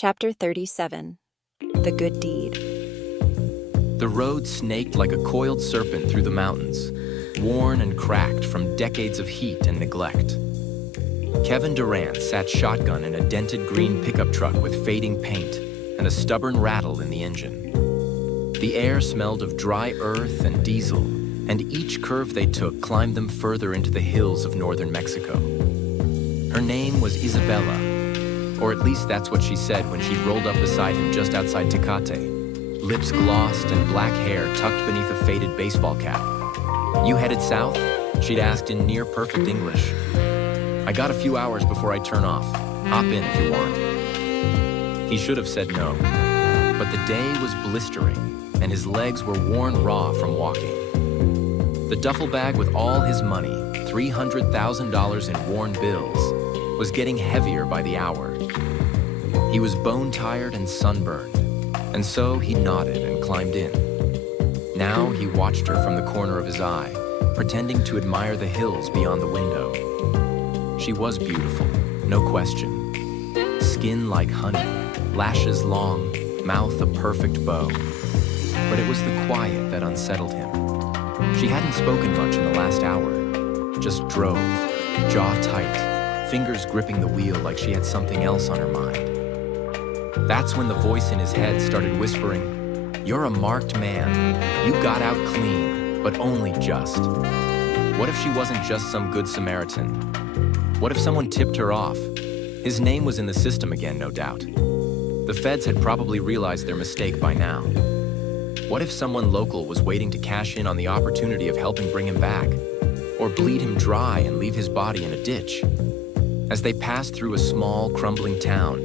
Chapter 37. The Good Deed. The road snaked like a coiled serpent through the mountains, worn and cracked from decades of heat and neglect. Kevin Durant sat shotgun in a dented green pickup truck with fading paint and a stubborn rattle in the engine. The air smelled of dry earth and diesel, and each curve they took climbed them further into the hills of northern Mexico. Her name was Isabella, or at least that's what she said when she rolled up beside him just outside Tecate, lips glossed and black hair tucked beneath a faded baseball cap. "You headed south?" she'd asked in near-perfect English. "I got a few hours before I turn off. Hop in if you want." He should have said no, but the day was blistering, and his legs were worn raw from walking. The duffel bag with all his money, $300,000 in worn bills, was getting heavier by the hour. He was bone-tired and sunburned, and so he nodded and climbed in. Now he watched her from the corner of his eye, pretending to admire the hills beyond the window. She was beautiful, no question. Skin like honey, lashes long, mouth a perfect bow. But it was the quiet that unsettled him. She hadn't spoken much in the last hour, just drove, jaw tight, fingers gripping the wheel like she had something else on her mind. That's when the voice in his head started whispering, "You're a marked man. You got out clean, but only just." What if she wasn't just some good Samaritan? What if someone tipped her off? His name was in the system again, no doubt. The feds had probably realized their mistake by now. What if someone local was waiting to cash in on the opportunity of helping bring him back? Or bleed him dry and leave his body in a ditch? As they passed through a small, crumbling town,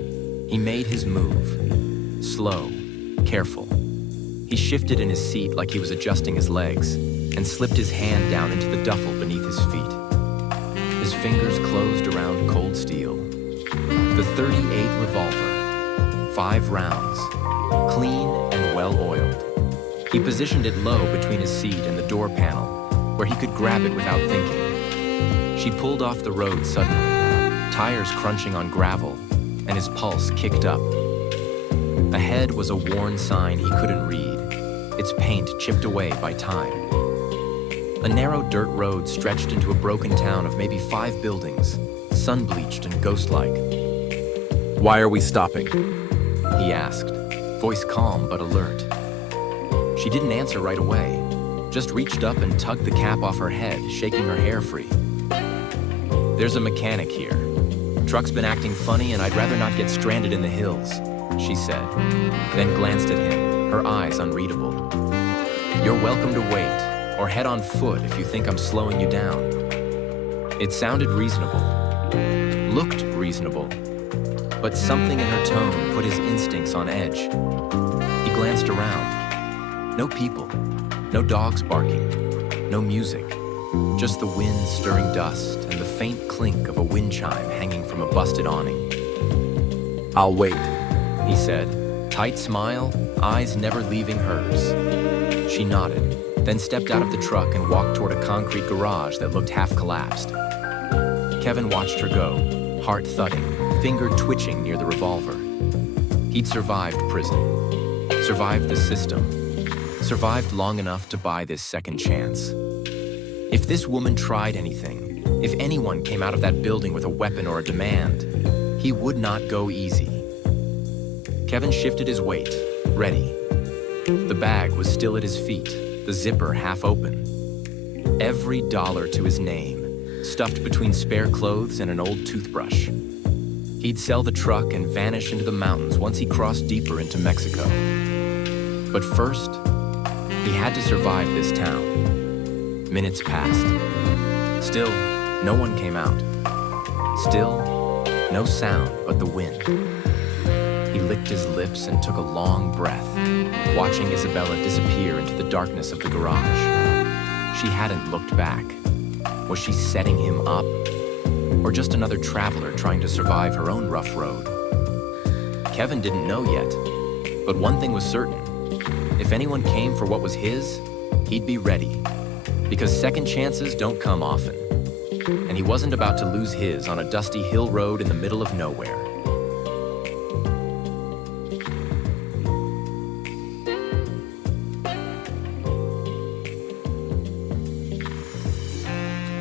he made his move. Slow, careful. He shifted in his seat like he was adjusting his legs and slipped his hand down into the duffel beneath his feet. His fingers closed around cold steel. The .38 revolver, 5 rounds, clean and well-oiled. He positioned it low between his seat and the door panel, where he could grab it without thinking. She pulled off the road suddenly, tires crunching on gravel, and his pulse kicked up. Ahead was a worn sign he couldn't read, its paint chipped away by time. A narrow dirt road stretched into a broken town of maybe 5 buildings, sun-bleached and ghost-like. "Why are we stopping?" he asked, voice calm but alert. She didn't answer right away, just reached up and tugged the cap off her head, shaking her hair free. "There's a mechanic here. Truck's been acting funny and I'd rather not get stranded in the hills," she said, then glanced at him, her eyes unreadable. "You're welcome to wait, or head on foot if you think I'm slowing you down." It sounded reasonable, looked reasonable, but something in her tone put his instincts on edge. He glanced around. No people, no dogs barking, no music, just the wind stirring dust and the faint clink of a wind chime hanging from a busted awning. "I'll wait," he said, tight smile, eyes never leaving hers. She nodded, then stepped out of the truck and walked toward a concrete garage that looked half collapsed. Kevin watched her go, heart thudding, finger twitching near the revolver. He'd survived prison, survived the system, survived long enough to buy this second chance. If this woman tried anything, if anyone came out of that building with a weapon or a demand, he would not go easy. Kevin shifted his weight, ready. The bag was still at his feet, the zipper half open. Every dollar to his name, stuffed between spare clothes and an old toothbrush. He'd sell the truck and vanish into the mountains once he crossed deeper into Mexico. But first, he had to survive this town. Minutes passed. Still, no one came out. Still, no sound but the wind. He licked his lips and took a long breath, watching Isabella disappear into the darkness of the garage. She hadn't looked back. Was she setting him up? Or just another traveler trying to survive her own rough road? Kevin didn't know yet, but one thing was certain. If anyone came for what was his, he'd be ready. Because second chances don't come often. And he wasn't about to lose his on a dusty hill road in the middle of nowhere.